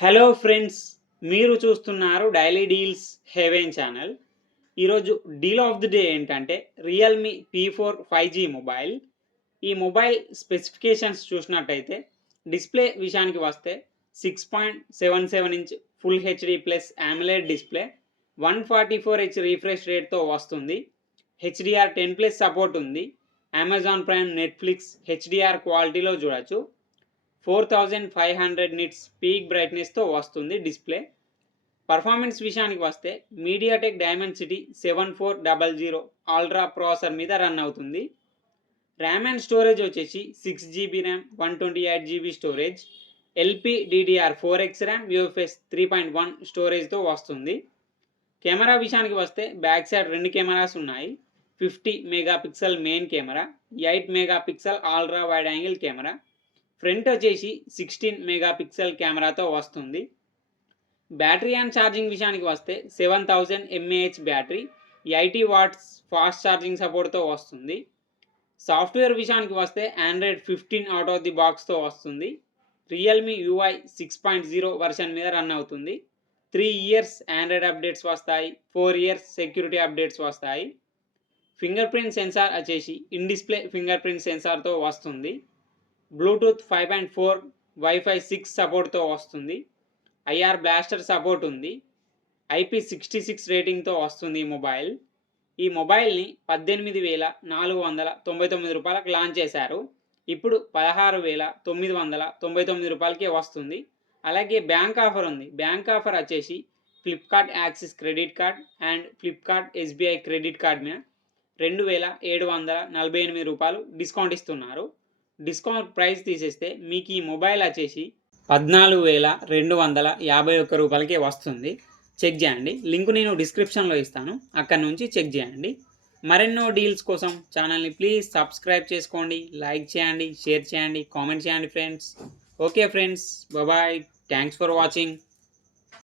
Hello friends, మీరు చూస్తున్నారు daily deals heaven channel. ఈరోజు డీల్ ఆఫ్ ది డే ఏంటంటే రియల్‌మీ P4 5G మొబైల్. ఈ మొబైల్ స్పెసిఫికేషన్స్ చూసినట్టయితే డిస్‌ప్లే విషయానికి వస్తే 6.77 inch full HD plus AMOLED display, 144 H refresh రేట్‌తో వస్తుంది. HDR10+ సపోర్ట్ ఉంది. అమెజాన్ ప్రైమ్, నెట్‌ఫ్లిక్స్ HDR క్వాలిటీలో చూడొచ్చు. 4500 నిట్స్ పీక్ బ్రైట్నెస్తో వస్తుంది డిస్ప్లే. పర్ఫార్మెన్స్ విషయానికి వస్తే మీడియాటెక్ డైమెన్సిటీ 7400 అల్ట్రా ప్రాసెసర్ మీద రన్ అవుతుంది. ర్యామ్ అండ్ స్టోరేజ్ వచ్చేసి 6GB RAM, 128GB storage, LPDDR4X RAM, UFS 3.1 స్టోరేజ్తో వస్తుంది. కెమెరా విషయానికి వస్తే బ్యాక్ సైడ్ 2 కెమెరాస్ ఉన్నాయి. 50 megapixel main camera, 8 megapixel ultra wide angle camera. Front వచ్చేసి 16 మెగాపిక్సెల్ కెమెరాతో వస్తుంది. బ్యాటరీ అండ్ ఛార్జింగ్ విషయానికి వస్తే 7000 mAh battery, 80 watts fast charging సపోర్ట్తో వస్తుంది. సాఫ్ట్వేర్ విషయానికి వస్తే ఆండ్రాయిడ్ 15 అవుట్ ఆఫ్ ది బాక్స్తో వస్తుంది. రియల్మీ UI 6.0 వర్షన్ మీద రన్ అవుతుంది. 3 ఇయర్స్ ఆండ్రాయిడ్ అప్డేట్స్ వస్తాయి, 4 ఇయర్స్ సెక్యూరిటీ అప్డేట్స్ వస్తాయి. ఫింగర్ ప్రింట్ సెన్సార్ వచ్చేసి ఇన్ డిస్ప్లే ఫింగర్ ప్రింట్ సెన్సార్తో వస్తుంది. బ్లూటూత్ 5.4, వైఫై 6 సపోర్ట్తో వస్తుంది. IR బ్లాస్టర్ సపోర్ట్ ఉంది. IP66 రేటింగ్తో వస్తుంది ఈ మొబైల్. ఈ మొబైల్ని 18,499 రూపాయలకు లాంచ్ చేశారు. ఇప్పుడు 16,999 రూపాయలకే వస్తుంది. అలాగే బ్యాంక్ ఆఫర్ ఉంది. బ్యాంక్ ఆఫర్ వచ్చేసి Flipkart axis credit card and Flipkart SBI credit card మీద 2,748 రూపాయలు డిస్కౌంట్ ఇస్తున్నారు. డిస్కౌంట్ ప్రైస్ తీసేస్తే మీకు ఈ మొబైల్ వచ్చేసి 14,251 రూపాయలకే వస్తుంది. చెక్ చేయండి. లింక్ నేను డిస్క్రిప్షన్లో ఇస్తాను, అక్కడ నుంచి చెక్ చేయండి. మరెన్నో డీల్స్ కోసం ఛానల్ని ప్లీజ్ సబ్స్క్రైబ్ చేసుకోండి, లైక్ చేయండి, షేర్ చేయండి, కామెంట్ చేయండి friends. Okay friends, bye. Thanks for watching.